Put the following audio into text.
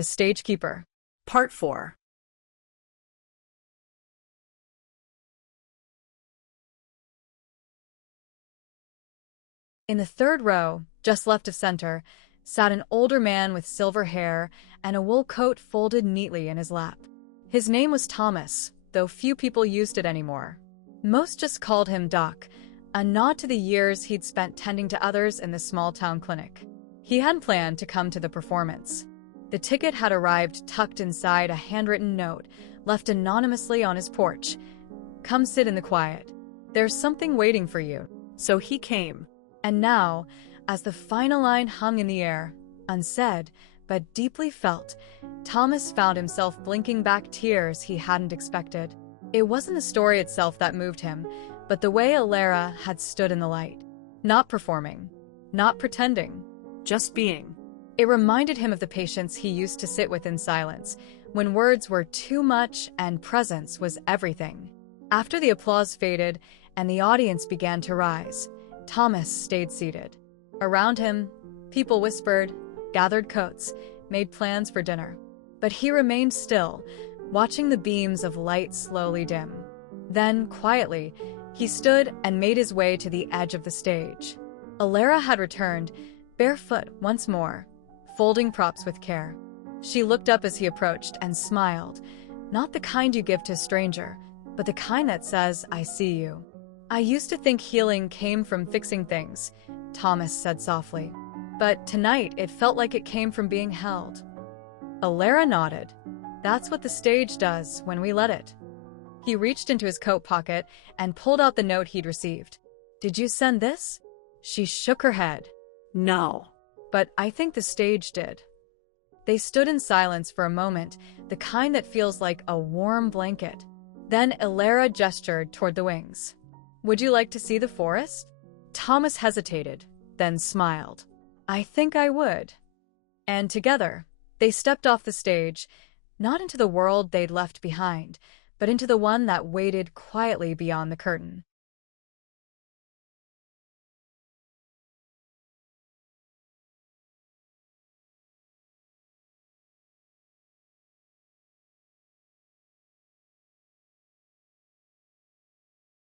The Stagekeeper. Part 4. In the third row, just left of center, sat an older man with silver hair and a wool coat folded neatly in his lap. His name was Thomas, though few people used it anymore. Most just called him Doc, a nod to the years he'd spent tending to others in the small-town clinic. He hadn't planned to come to the performance. The ticket had arrived tucked inside a handwritten note left anonymously on his porch. "Come sit in the quiet. There's something waiting for you." So he came. And now, as the final line hung in the air, unsaid but deeply felt, Thomas found himself blinking back tears he hadn't expected. It wasn't the story itself that moved him, but the way Alara had stood in the light. Not performing, not pretending, just being. It reminded him of the patients he used to sit with in silence, when words were too much and presence was everything. After the applause faded and the audience began to rise, Thomas stayed seated. Around him, people whispered, gathered coats, made plans for dinner. But he remained still, watching the beams of light slowly dim. Then, quietly, he stood and made his way to the edge of the stage. Alara had returned, barefoot once more, folding props with care. She looked up as he approached and smiled, not the kind you give to a stranger, but the kind that says, "I see you." "I used to think healing came from fixing things," Thomas said softly. "But tonight it felt like it came from being held." Alara nodded. "That's what the stage does when we let it." He reached into his coat pocket and pulled out the note he'd received. "Did you send this?" She shook her head. "No. But I think the stage did." They stood in silence for a moment, the kind that feels like a warm blanket. Then Alara gestured toward the wings. "Would you like to see the forest?" Thomas hesitated, then smiled. "I think I would." And together, they stepped off the stage, not into the world they'd left behind, but into the one that waited quietly beyond the curtain.